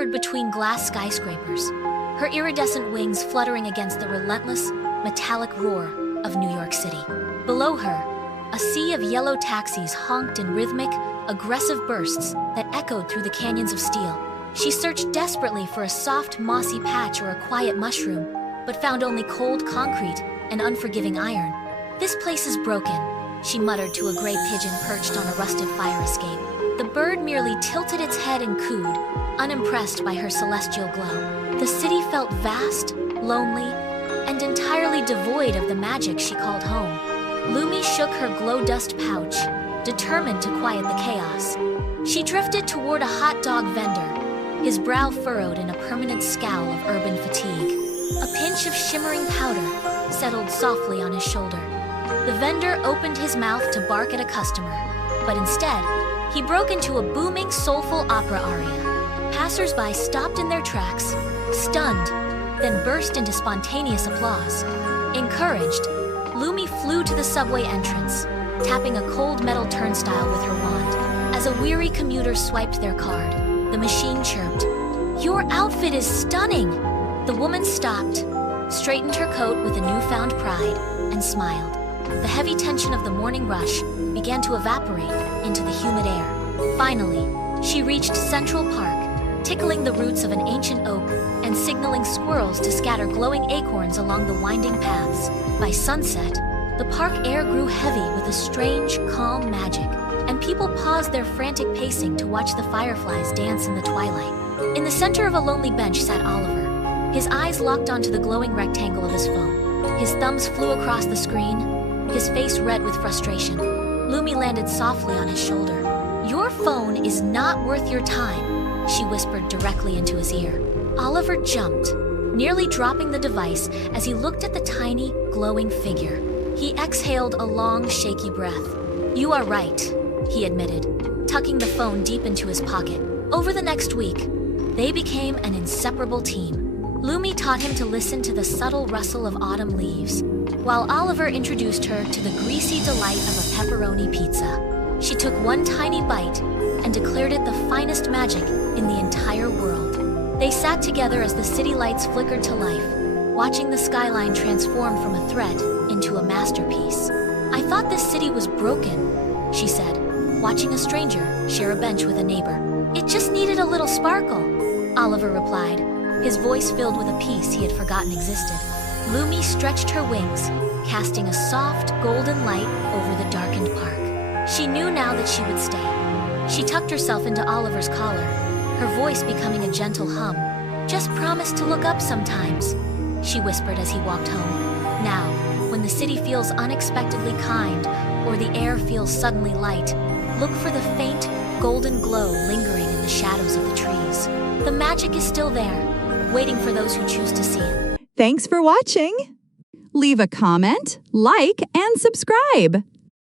hovered between glass skyscrapers, her iridescent wings fluttering against the relentless, metallic roar of New York City. Below her, a sea of yellow taxis honked in rhythmic, aggressive bursts that echoed through the canyons of steel. She searched desperately for a soft, mossy patch or a quiet mushroom, but found only cold concrete and unforgiving iron. "This place is broken," she muttered to a gray pigeon perched on a rusted fire escape. The bird merely tilted its head and cooed, unimpressed by her celestial glow. The city felt vast, lonely, and entirely devoid of the magic she called home. Lumi shook her glow dust pouch, determined to quiet the chaos. She drifted toward a hot dog vendor, his brow furrowed in a permanent scowl of urban fatigue. A pinch of shimmering powder settled softly on his shoulder. The vendor opened his mouth to bark at a customer, but instead, he broke into a booming, soulful opera aria. Passers-by stopped in their tracks, stunned, then burst into spontaneous applause. Encouraged, Lumi flew to the subway entrance, tapping a cold metal turnstile with her wand. As a weary commuter swiped their card, the machine chirped, "Your outfit is stunning!" The woman stopped, straightened her coat with a newfound pride, and smiled. The heavy tension of the morning rush began to evaporate into the humid air. Finally, she reached Central Park, tickling the roots of an ancient oak and signaling squirrels to scatter glowing acorns along the winding paths. By sunset, the park air grew heavy with a strange, calm magic, and people paused their frantic pacing to watch the fireflies dance in the twilight. In the center of a lonely bench sat Oliver, his eyes locked onto the glowing rectangle of his phone. His thumbs flew across the screen, his face red with frustration. Lumi landed softly on his shoulder. "Your phone is not worth your time," she whispered directly into his ear. Oliver jumped, nearly dropping the device as he looked at the tiny, glowing figure. He exhaled a long, shaky breath. "You are right," he admitted, tucking the phone deep into his pocket. Over the next week, they became an inseparable team. Lumi taught him to listen to the subtle rustle of autumn leaves, while Oliver introduced her to the greasy delight of a pepperoni pizza. She took one tiny bite and declared it the finest magic in the entire world. They sat together as the city lights flickered to life, watching the skyline transform from a threat into a masterpiece. "I thought this city was broken," she said, watching a stranger share a bench with a neighbor. "It just needed a little sparkle," Oliver replied, his voice filled with a peace he had forgotten existed. Lumi stretched her wings, casting a soft, golden light over the darkened park. She knew now that she would stay. She tucked herself into Oliver's collar, her voice becoming a gentle hum. "Just promise to look up sometimes," she whispered as he walked home. Now, when the city feels unexpectedly kind or the air feels suddenly light, look for the faint, golden glow lingering in the shadows of the trees. The magic is still there, waiting for those who choose to see it. Thanks for watching. Leave a comment, like, and subscribe.